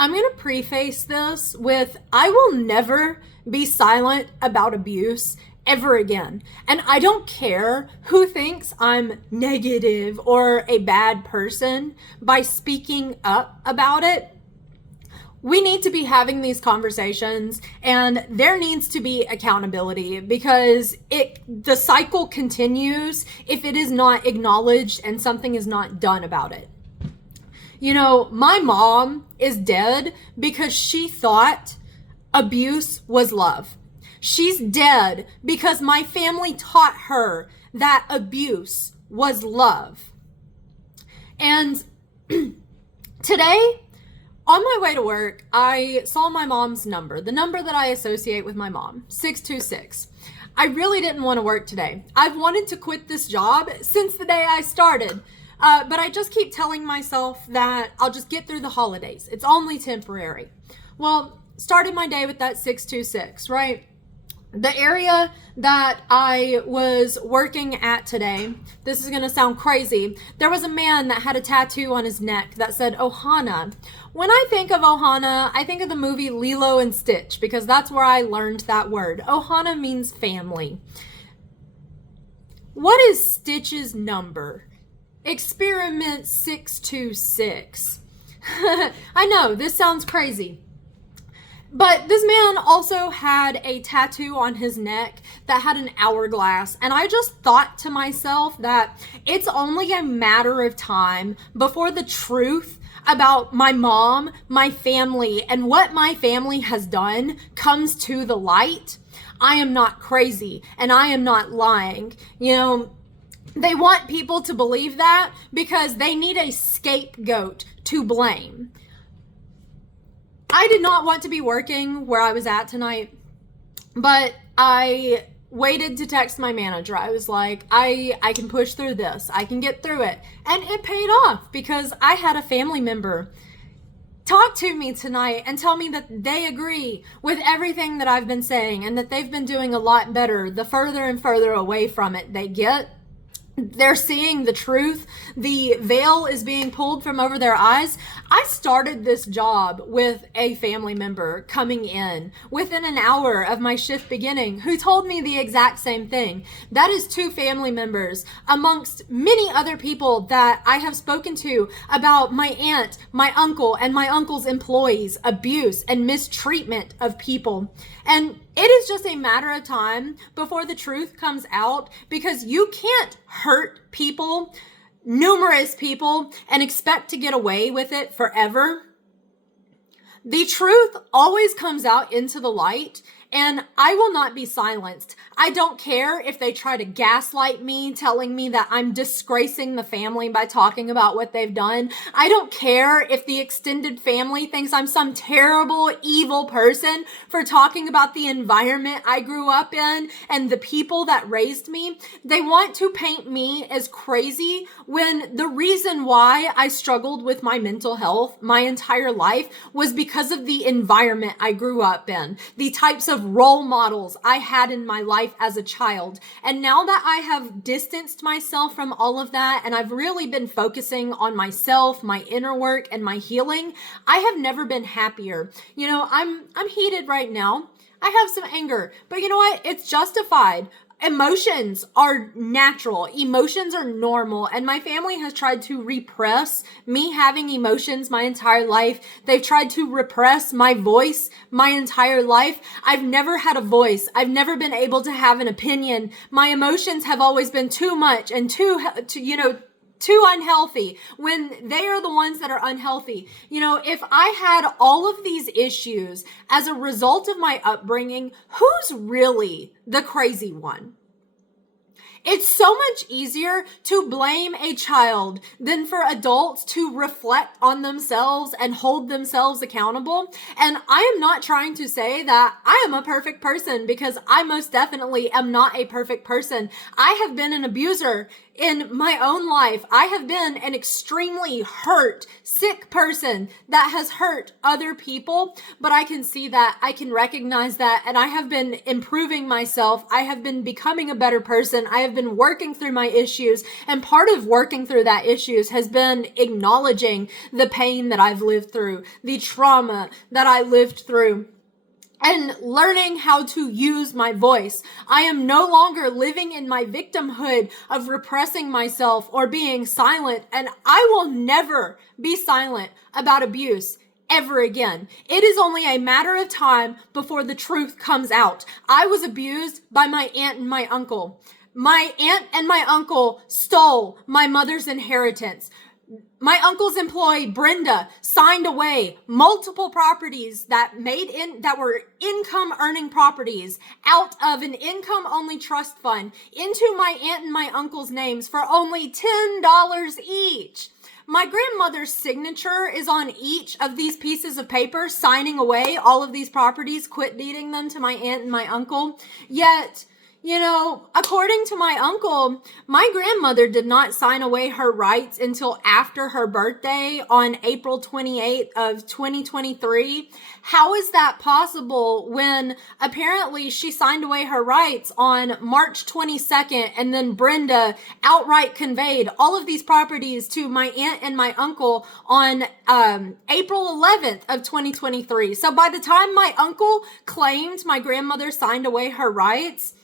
I'm going to preface this with I will never be silent about abuse ever again. And I don't care who thinks I'm negative or a bad person by speaking up about it. We need to be having these conversations, and there needs to be accountability because the cycle continues if it is not acknowledged and something is not done about it. You know, my mom is dead because she thought abuse was love. She's dead because my family taught her that abuse was love. And today, on my way to work, I saw my mom's number, the number that I associate with my mom, 626. I really didn't want to work today. I've wanted to quit this job since the day I started. But I just keep telling myself that I'll just get through the holidays. It's only temporary. Well, started my day with that 626, right? The area that I was working at today, this is going to sound crazy. There was a man that had a tattoo on his neck that said Ohana. When I think of Ohana, I think of the movie Lilo and Stitch because that's where I learned that word. Ohana means family. What is Stitch's number? Experiment 626. I know, this sounds crazy. But this man also had a tattoo on his neck that had an hourglass. And I just thought to myself that it's only a matter of time before the truth about my mom, my family, and what my family has done comes to the light. I am not crazy and I am not lying. You know, they want people to believe that because they need a scapegoat to blame. I did not want to be working where I was at tonight, but I waited to text my manager. I was like, I can push through this. I can get through it. And it paid off because I had a family member talk to me tonight and tell me that they agree with everything that I've been saying and that they've been doing a lot better the further and further away from it they get. They're seeing the truth. The veil is being pulled from over their eyes. I started this job with a family member coming in within an hour of my shift beginning who told me the exact same thing. That is two family members amongst many other people that I have spoken to about my aunt, my uncle, and my uncle's employees, abuse and mistreatment of people. And it is just a matter of time before the truth comes out because you can't hurt people, numerous people, and expect to get away with it forever. The truth always comes out into the light, and I will not be silenced. I don't care if they try to gaslight me, telling me that I'm disgracing the family by talking about what they've done. I don't care if the extended family thinks I'm some terrible, evil person for talking about the environment I grew up in and the people that raised me. They want to paint me as crazy when the reason why I struggled with my mental health my entire life was because of the environment I grew up in, the types of role models I had in my life as a child. And now that I have distanced myself from all of that and I've really been focusing on myself, my inner work, and my healing, I have never been happier. You know, I'm heated right now. I have some anger, but you know what? It's justified. Emotions are natural. Emotions are normal. And my family has tried to repress me having emotions my entire life. They've tried to repress my voice my entire life. I've never had a voice. I've never been able to have an opinion. My emotions have always been too much and too unhealthy when they are the ones that are unhealthy. You know, if I had all of these issues as a result of my upbringing, who's really the crazy one? It's so much easier to blame a child than for adults to reflect on themselves and hold themselves accountable. And I am not trying to say that I am a perfect person because I most definitely am not a perfect person. I have been an abuser in my own life, I have been an extremely hurt, sick person that has hurt other people, but I can see that, I can recognize that, and I have been improving myself. I have been becoming a better person. I have been working through my issues, and part of working through that issues has been acknowledging the pain that I've lived through, the trauma that I lived through, and learning how to use my voice. I am no longer living in my victimhood of repressing myself or being silent, and I will never be silent about abuse ever again. It is only a matter of time before the truth comes out. I was abused by my aunt and my uncle. My aunt and my uncle stole my mother's inheritance. My uncle's employee, Brenda, signed away multiple properties that were income earning properties out of an income only trust fund into my aunt and my uncle's names for only $10 each. My grandmother's signature is on each of these pieces of paper, signing away all of these properties, quit deeding them to my aunt and my uncle. Yet, according to my uncle, my grandmother did not sign away her rights until after her birthday on April 28th of 2023. How is that possible when apparently she signed away her rights on March 22nd, and then Brenda outright conveyed all of these properties to my aunt and my uncle on April 11th of 2023. So by the time my uncle claimed my grandmother signed away her rights,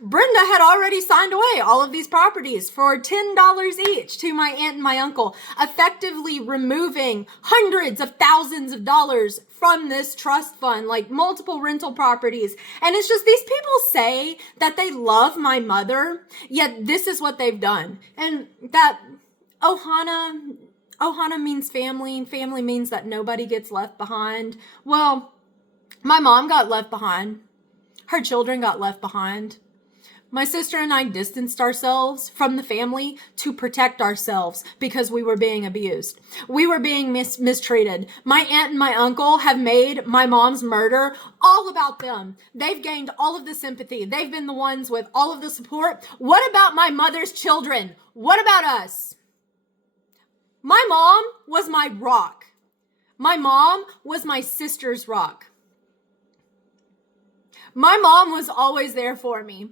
Brenda had already signed away all of these properties for $10 each to my aunt and my uncle, effectively removing hundreds of thousands of dollars from this trust fund, like multiple rental properties. And it's just, these people say that they love my mother, yet this is what they've done. And that Ohana means family, and family means that nobody gets left behind. Well, my mom got left behind. Her children got left behind. My sister and I distanced ourselves from the family to protect ourselves because we were being abused. We were being mistreated. My aunt and my uncle have made my mom's murder all about them. They've gained all of the sympathy. They've been the ones with all of the support. What about my mother's children? What about us? My mom was my rock. My mom was my sister's rock. My mom was always there for me.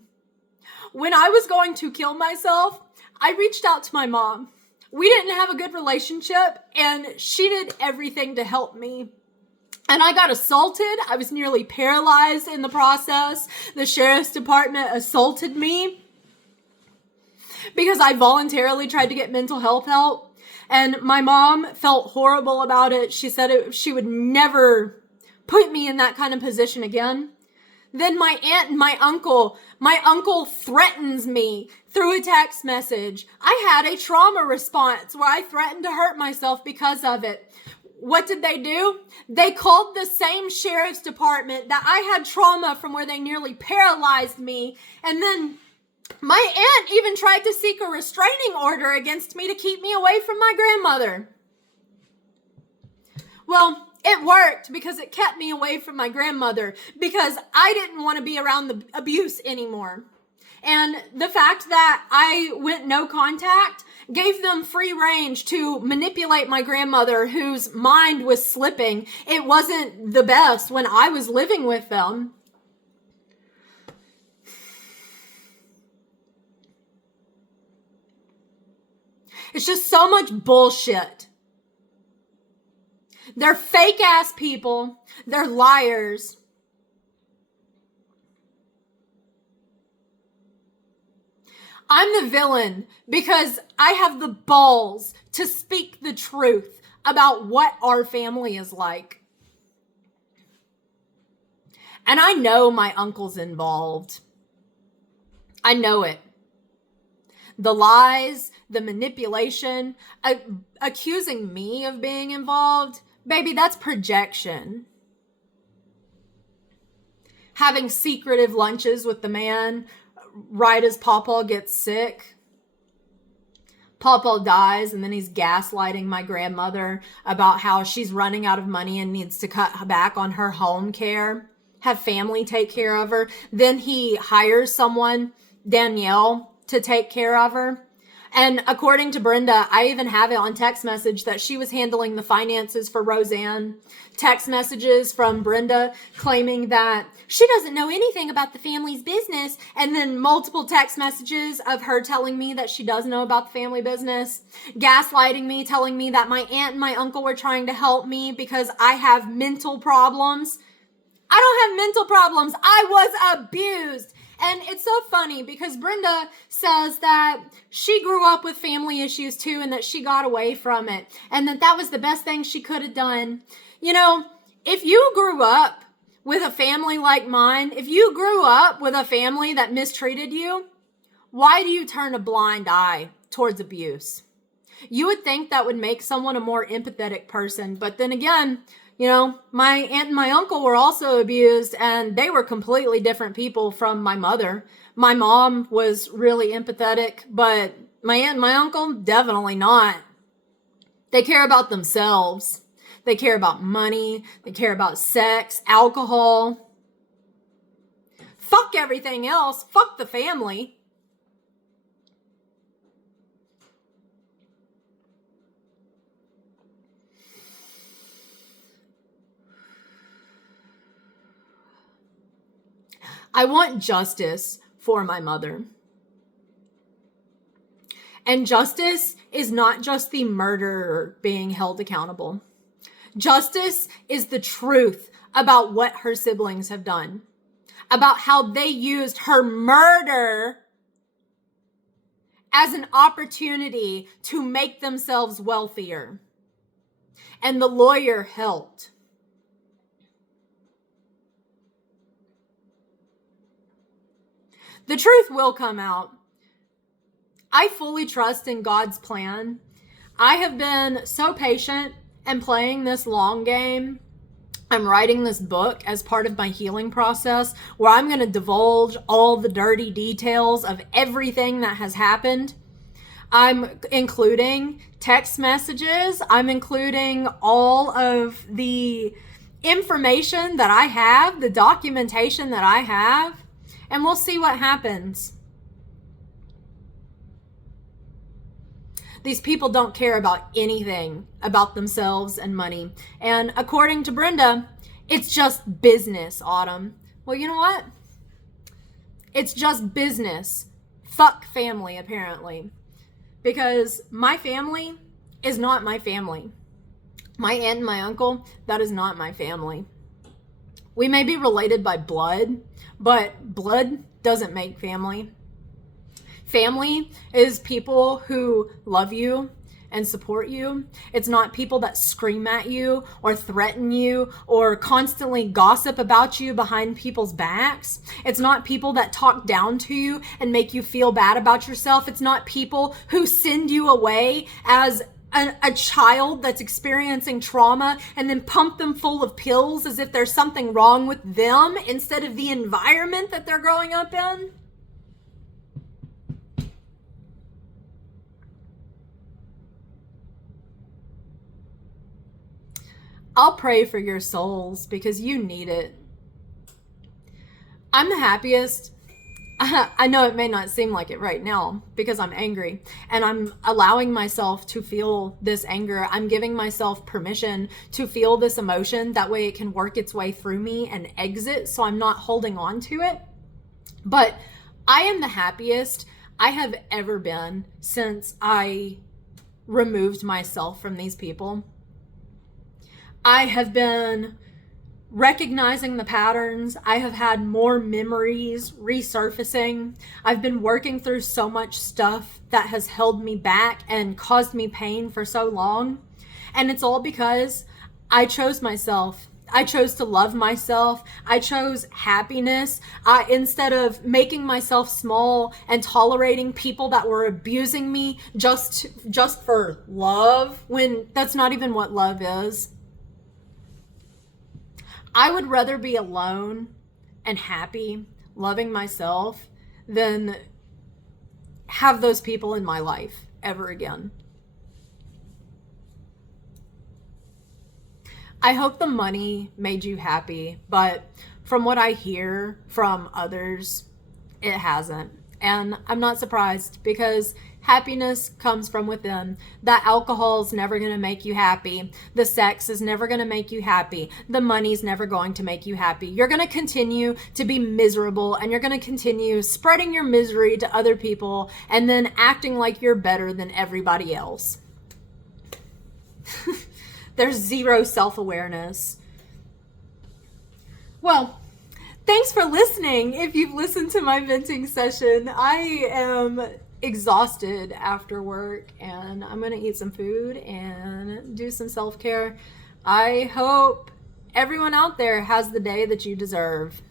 When I was going to kill myself, I reached out to my mom. We didn't have a good relationship, and she did everything to help me. And I got assaulted. I was nearly paralyzed in the process. The sheriff's department assaulted me because I voluntarily tried to get mental health help. And my mom felt horrible about it. She said she would never put me in that kind of position again. Then my aunt and my uncle threatens me through a text message. I had a trauma response where I threatened to hurt myself because of it. What did they do? They called the same sheriff's department that I had trauma from, where they nearly paralyzed me. And then my aunt even tried to seek a restraining order against me to keep me away from my grandmother. Well, it worked because it kept me away from my grandmother, because I didn't want to be around the abuse anymore. And the fact that I went no contact gave them free range to manipulate my grandmother, whose mind was slipping. It wasn't the best when I was living with them. It's just so much bullshit. They're fake ass people. They're liars. I'm the villain because I have the balls to speak the truth about what our family is like. And I know my uncle's involved. I know it. The lies, the manipulation, accusing me of being involved, baby, that's projection. Having secretive lunches with the man right as Pawpaw gets sick. Pawpaw dies, and then he's gaslighting my grandmother about how she's running out of money and needs to cut back on her home care, have family take care of her. Then he hires someone, Danielle, to take care of her. And according to Brenda, I even have it on text message that she was handling the finances for Roseanne. Text messages from Brenda claiming that she doesn't know anything about the family's business. And then multiple text messages of her telling me that she does know about the family business. Gaslighting me, telling me that my aunt and my uncle were trying to help me because I have mental problems. I don't have mental problems. I was abused. And it's so funny because Brenda says that she grew up with family issues too and that she got away from it and that was the best thing she could have done. You know, if you grew up with a family like mine, if you grew up with a family that mistreated you, why do you turn a blind eye towards abuse? You would think that would make someone a more empathetic person. But then again, you know, my aunt and my uncle were also abused and they were completely different people from my mother. My mom was really empathetic, but my aunt and my uncle, definitely not. They care about themselves. They care about money. They care about sex, alcohol. Fuck everything else. Fuck the family. I want justice for my mother. And justice is not just the murderer being held accountable. Justice is the truth about what her siblings have done, about how they used her murder as an opportunity to make themselves wealthier. And the lawyer helped. The truth will come out. I fully trust in God's plan. I have been so patient and playing this long game. I'm writing this book as part of my healing process where I'm going to divulge all the dirty details of everything that has happened. I'm including text messages. I'm including all of the information that I have, the documentation that I have. And we'll see what happens. These people don't care about anything about themselves and money. And according to Brenda, it's just business, Autumn. Well, you know what? It's just business. Fuck family, apparently. Because my family is not my family. My aunt and my uncle, that is not my family. We may be related by blood, but blood doesn't make family. Family is people who love you and support you. It's not people that scream at you or threaten you or constantly gossip about you behind people's backs. It's not people that talk down to you and make you feel bad about yourself. It's not people who send you away as a child that's experiencing trauma and then pump them full of pills as if there's something wrong with them instead of the environment that they're growing up in. I'll pray for your souls because you need it. I'm the happiest. I know it may not seem like it right now because I'm angry and I'm allowing myself to feel this anger. I'm giving myself permission to feel this emotion. That way it can work its way through me and exit so I'm not holding on to it. But I am the happiest I have ever been since I removed myself from these people. I have been recognizing the patterns. I have had more memories resurfacing. I've been working through so much stuff that has held me back and caused me pain for so long. And it's all because I chose myself. I chose to love myself. I chose happiness. Instead of making myself small and tolerating people that were abusing me just for love, when that's not even what love is. I would rather be alone and happy, loving myself, than have those people in my life ever again. I hope the money made you happy, but from what I hear from others, it hasn't. And I'm not surprised, because happiness comes from within. That alcohol is never going to make you happy. The sex is never going to make you happy. The money's never going to make you happy. You're going to continue to be miserable, and you're going to continue spreading your misery to other people and then acting like you're better than everybody else. There's zero self-awareness. Well, thanks for listening. If you've listened to my venting session, I am exhausted after work, and I'm gonna eat some food and do some self-care. I hope everyone out there has the day that you deserve.